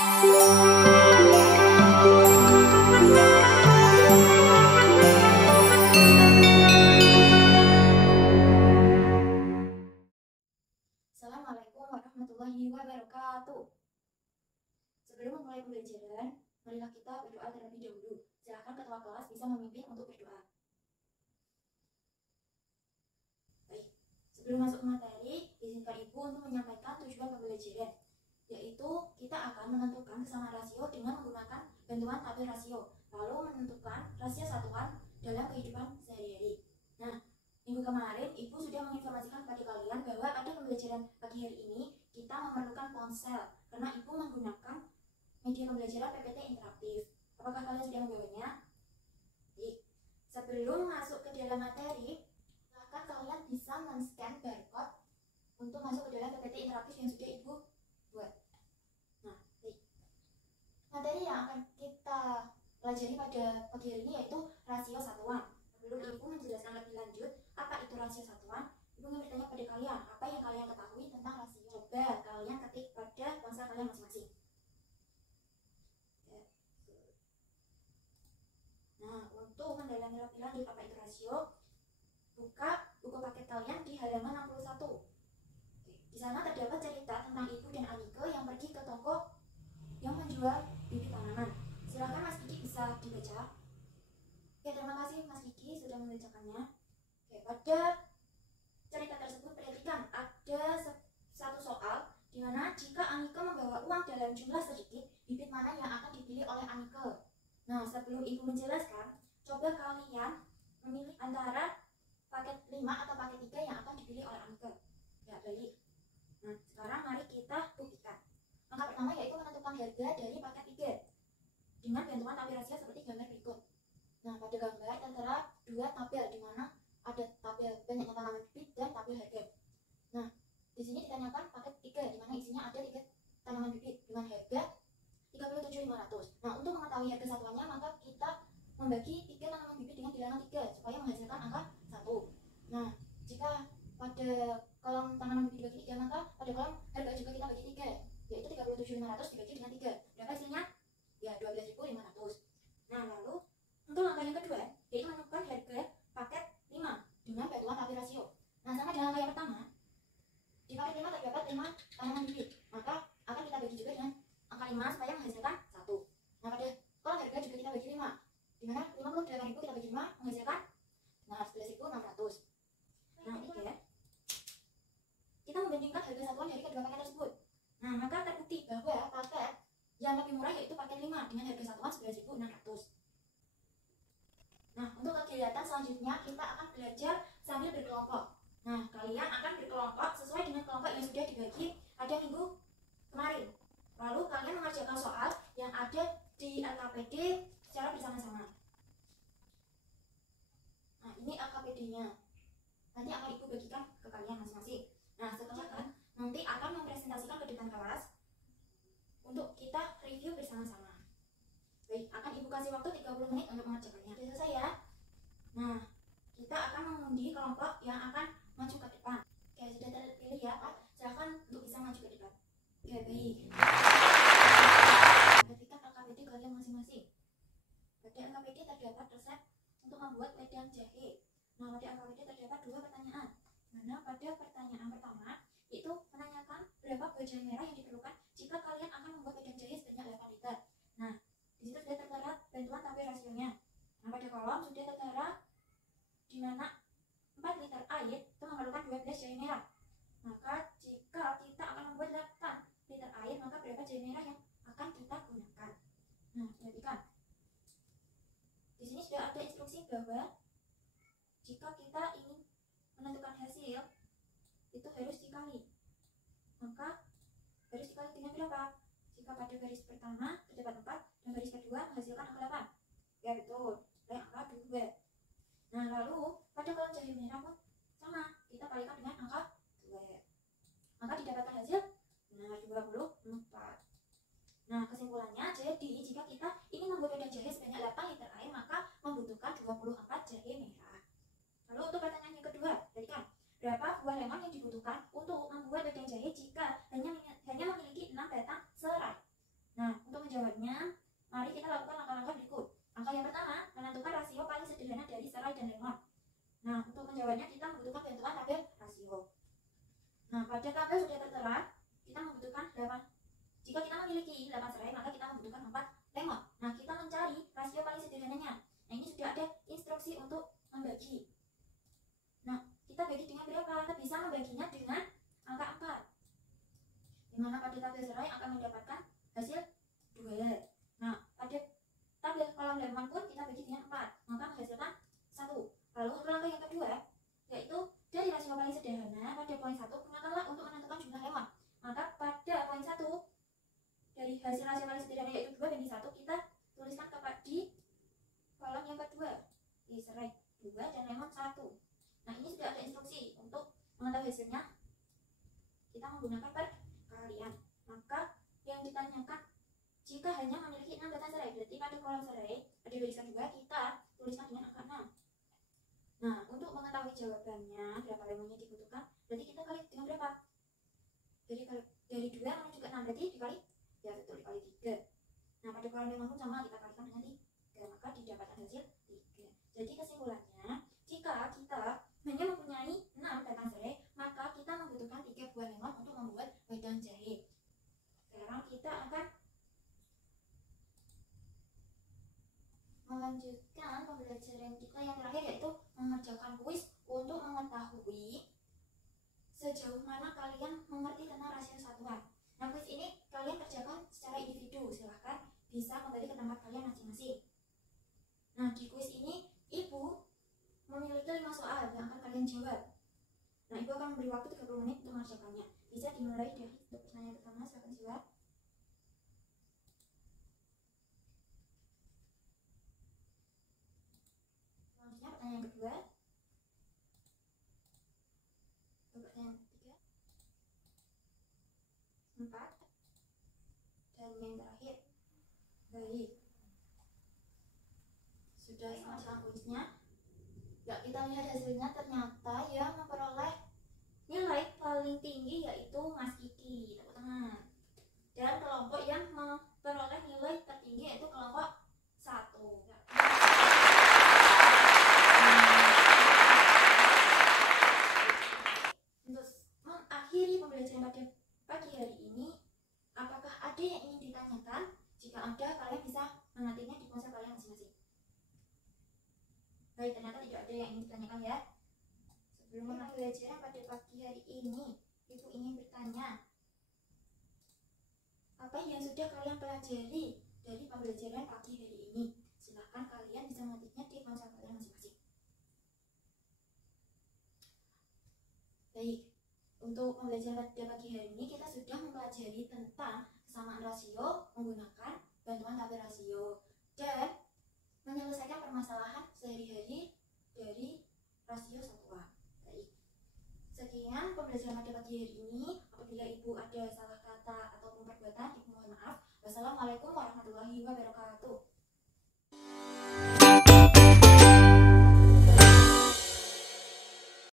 Assalamualaikum warahmatullahi wabarakatuh. Sebelum memulai pembelajaran, marilah kita berdoa terlebih dahulu. Silakan ketua kelas bisa memimpin untuk berdoa. Baik, sebelum masuk ke materi, izinkan Ibu untuk menyampaikan tujuan pembelajaran, yaitu kita akan menentukan kesamaan rasio dengan menggunakan bantuan tabel rasio, lalu menentukan rasio satuan dalam kehidupan sehari-hari. Nah, minggu kemarin Ibu sudah menginformasikan kepada kalian bahwa pada pembelajaran pagi hari ini kita memerlukan ponsel karena Ibu menggunakan media pembelajaran PPT interaktif. Apakah kalian sudah membawanya? Baik. Sebelum masuk ke dalam materi, silahkan kalian bisa men-scan barcode untuk masuk ke dalam PPT interaktif yang sudah Ibu buat. Nah, baik. Materi yang akan kita pelajari pada pagi hari ini yaitu rasio satuan. Sebelum Ibu menjelaskan lebih lanjut apa itu rasio satuan, Ibu ingin bertanya pada kalian, apa yang kalian ketahui tentang rasio? Coba kalian ketik pada ponsel kalian masing-masing. Nah, untuk mendalami lebih lanjut apa itu rasio, buka buku paket kalian di halaman 61. Di sana terdapat cerita tentang Ibu dan Anike yang pergi ke toko yang menjual bibit tanaman. Silakan Mas Kiki bisa dibaca. Oke, terima kasih Mas Kiki sudah membacakannya. Oke, pada cerita tersebut perhatikan ada satu soal di mana jika Anike membawa uang dalam jumlah sedikit, bibit mana yang akan dipilih oleh Anike? Nah, sebelum Ibu menjelaskan, coba kalian memilih antara paket 5 atau paket 3 yang akan dipilih oleh Anike. Ya, baik. Nah, sekarang mari kita buktikan. Langkah pertama yaitu menentukan harga dari paket 3 dengan bantuan tabel rasio seperti gambar berikut. Nah, pada gambar tertera dua tabel di mana ada tabel banyaknya tanaman bibit dan tabel harga. Nah, di sini ditanyakan paket 3 di mana isinya ada 3 tanaman bibit dengan harga 37.500. Nah, untuk mengetahui harga satuannya maka kita membagi 3 tanaman bibit dengan bilangan 3 supaya menghasilkan angka 1. Nah, jika pada kolom tanaman bibit dibagi 3 maka pada kolom harga juga kita bagi 3, yaitu 37.500 dibagi dengan 3. Berapa hasilnya? Ya, 12.500. Nah, lalu untuk langkah yang kedua yaitu menentukan harga paket 5 dengan bantuan tabel rasio. Nah, sama dengan langkah yang pertama, di paket 5 terdapat 5 tanaman bibit, maka akan kita bagi juga dengan angka 5 supaya menghasilkan 1. Nah, pada kolom harga juga kita bagi 5, di mana 58.000 kita bagi 5 menghasilkan 11.600. Nah, ketiga, kita membandingkan harga satuan dari kedua paket tersebut. Nah, maka terbukti bahwa paket yang lebih murah yaitu paket 5 dengan harga satuan 11.600. Nah, untuk kegiatan selanjutnya kita akan belajar sambil berkelompok. Nah, kalian akan berkelompok sesuai dengan kelompok yang sudah dibagi pada minggu kemarin. Lalu kalian mengerjakan soal yang ada di LKPD secara bersama-sama. Nah, ini LKPD-nya. Nanti akan Ibu bagikan ke kalian masing-masing. Nah, setelah kan nanti akan mempresentasikan ke depan kelas untuk kita review bersama-sama. Baik, akan Ibu kasih waktu 30 menit untuk mengerjakannya. Sudah selesai ya? Nah, kita akan mengundi kelompok yang akan maju ke depan. Oke, sudah terpilih ya, Pak. Silahkan untuk bisa maju ke depan. Oke, baik. Perhatikan LKPD kalian masing-masing. Pada LKPD terdapat resep untuk membuat wedang jahe. Nah, pada LKPD terdapat 2 pertanyaan. Mana pada pertanyaan pertama yaitu menanyakan berapa buah jahe merah yang diperlukan jika kalian akan membuat wedang jahe sebanyak 8 liter. Nah, di situ sudah tertera bantuan tabel rasionya. Nah, pada kolom sudah tertera di mana 4 liter air itu memerlukan 12 jahe merah. Maka jika kita akan membuat 8 liter air, maka berapa jahe merah yang akan kita gunakan? Nah, perhatikan. Di sini sudah ada instruksi bahwa jika kita ingin menentukan hasil itu harus dikali. Maka harus dikali dengan berapa? Jika pada garis pertama terdapat 4 dan garis kedua menghasilkan angka 8. Ya betul, dan angka 2. Nah, lalu pada kolom jahe merah pun sama, kita kalikan dengan angka 2. Maka didapatkan hasil 24. Nah, kesimpulannya jadi jika kita ingin membuat wedang jahe sebanyak 8 liter air maka membutuhkan 24 jahe merah. Lalu untuk pertanyaan yang kedua, perhatikan. Berapa buah lemon yang dibutuhkan untuk membuat wedang jahe jika hanya memiliki 6 batang serai? Nah, 8. Jika kita memiliki 8 serai, maka kita membutuhkan 4 lemon. Nah, kita mencari rasio paling sederhananya. Nah, ini sudah ada instruksi untuk membagi. Nah, kita bagi dengan berapa? Kita bisa membaginya dengan angka 4. Dimana pada tabel serai akan mendapatkan hasil 2. Nah, pada tabel kolom lemon pun kita bagi dengan 4, maka menghasilkan 1. Lalu untuk langkah yang kedua, yaitu dari rasio paling sederhana pada poin 1, gunakanlah untuk menentukan jumlah lemon. Maka pada poin 1, dari hasil rasio paling sederhana yaitu 2 banding 1, kita tuliskan di kolom yang kedua, di serai 2 dan lemon 1. Nah, ini sudah ada instruksi untuk mengetahui hasilnya. Kita menggunakan perkalian. Maka yang ditanyakan, jika hanya memiliki 6 batang serai, berarti pada kolom serai pada barisan 2 kita tuliskan dengan angka 6. Nah, untuk mengetahui jawabannya berapa lemonnya dibutuhkan, berarti kita kali dengan berapa? Dari 2 menuju ke 6, berarti dikali, ya betul, dikali 3. Nah, pada kolom lemon pun sama, kita kalikan dengan 3, maka didapatkan hasil 3. Jadi kesimpulannya, jika kita hanya mempunyai 6 batang serai, maka kita membutuhkan 3 buah lemon untuk membuat wedang jahe. Sekarang kita akan melanjutkan pembelajaran kita yang terakhir, yaitu mengerjakan kuis untuk mengetahui sejauh mana kalian mengerti tentang rasio satuan. Nah, kuis ini kalian kerjakan secara individu, silahkan bisa kembali ke tempat kalian masing-masing. Nah, di kuis ini ibu memiliki 5 soal yang akan kalian jawab. Nah, ibu akan memberi waktu 30 menit untuk mengerjakannya. Bisa dimulai dari pertanyaan pertama, silakan jawab. Selanjutnya pertanyaan kedua, pertanyaan ketiga, 4, dan yang terakhir. Baik, sudah selesai kuisnya. Ya, kita lihat hasilnya. Ternyata yang memperoleh nilai paling tinggi yaitu Mas Kiki, tepuk tangan. Dan kelompok yang memperoleh nilai tertinggi yaitu kelompok 1. Untuk mengakhiri pembelajaran pada pagi hari ini, apakah ada yang ingin ditanyakan? Jika ada, kalian bisa mengetiknya di ponsel kalian masing-masing. Baik, ternyata tidak ada yang ingin ditanyakan ya. Sebelum mengakhiri pembelajaran pada pagi hari ini, ibu ingin bertanya, apa yang sudah kalian pelajari dari pembelajaran pagi hari ini? Silahkan kalian bisa mengetiknya di ponsel kalian masing-masing. Baik, untuk pembelajaran pada pagi hari ini kita sudah mempelajari tentang kesamaan rasio menggunakan bantuan tabel rasio dan menyelesaikan permasalahan sehari-hari dari rasio satuan. Baik, sekian pembelajaran pada pagi hari ini. Apabila ibu ada salah kata ataupun perbuatan, ibu mohon maaf. Wassalamualaikum warahmatullahi wabarakatuh.